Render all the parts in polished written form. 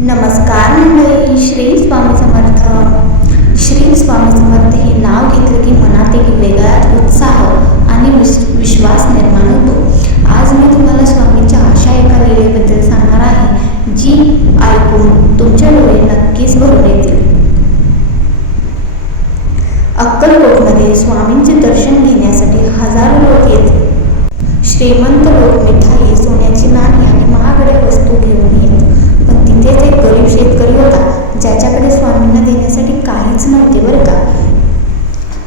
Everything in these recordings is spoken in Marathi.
नमस्कार मंडळी. श्री स्वामी समर्थ. श्री स्वामी समर्थ हे नाव घेतलं की मनात एक वेगळाच उत्साह आणि विश्वास निर्माण होतो. आज मी तुम्हाला स्वामींच्या अशा एका लीलेबद्दल सांगणार आहे जी ऐकून तुमचे डोळे नक्कीच भरून येतील. अक्कलकोटमध्ये स्वामींचे दर्शन घेण्यासाठी हजारो लोक येत. श्रीमंत लोक मिठाई, सोन्याची नाणी आणि महागड्या वस्तू घेऊन येत. पण तिथेच एक गरीब शेतकरी होता ज्याच्याकडे स्वामींना देण्यासाठी काहीच नव्हते बरं का.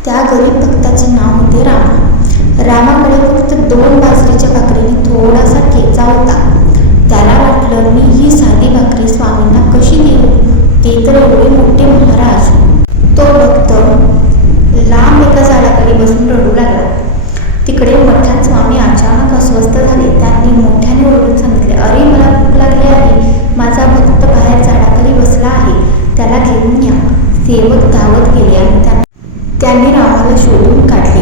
त्या गरीब भक्ताचे नाव होते रामा. रामाकडे फक्त 2 बाजरीच्या भाकरीने थोडासा ठेचा होता. त्याला वाटलं मी ही साधी भाकरी स्वामींना कशी देऊ, ते तर एवढे मोठे महाराज. तो भक्त लांब एका झाडाखाली बसून रडू लागला. तिकडे मठात स्वामी अचानक अस्वस्थ झाले. त्यांनी मोठ्याने ओरडून सांगितले, अरे मला भूक लागली आहे. माझा भक्त बाहेर झाडाखाली बसला आहे, त्याला घेऊन या. सेवक धावत गेले आणि त्यांनी रामाला शोधून काढले.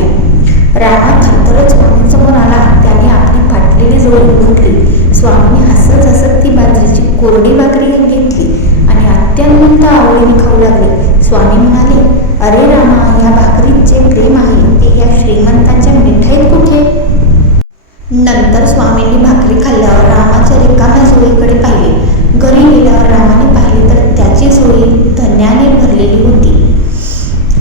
रामा थरथरत स्वामींसमोर आला. त्याने आपली फाटलेली जोडी घुटली. स्वामींनी हसत हसत ती बाजरीची कोरडी भाकरी घेतली आणि अत्यंत आवडीने खाऊ लागले. स्वामी म्हणाले, अरे रामा, या भाकरीत जे प्रेम आहे ते या श्रीमंतांच्या मिठाईत कुठे? नंतर स्वामींनी भाकरी खाल्ल्यावर रामाच्या रिकाम्या झोळीकडे पाहिले. घरी गेल्यावर रामाने पाहिले तर त्याची झोळी धान्याने भरलेली होती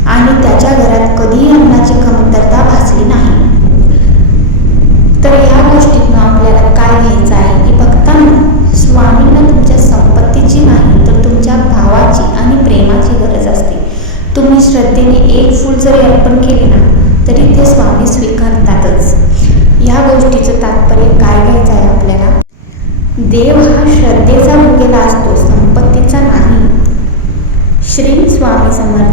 आणि त्याच्या घरात कधीही अन्नाची कमतरता भासली नाही. तर या गोष्टीतून आपल्याला काय घ्यायचं आहे की भक्तांना स्वामींना तुमच्या संपत्तीची नाही तर तुमच्या भावाची आणि प्रेमाची गरज असते. तुम्ही श्रद्धेने एक फूल जरी अर्पण केले ना तरी ते स्वामी स्वीकारतातच. ह्या गोष्टीचं तात्पर्य काय घ्यायचं आहे आपल्याला? देव हा श्रद्धेचा भुकेला असतो, संपत्तीचा नाही. श्री स्वामी समर्थ.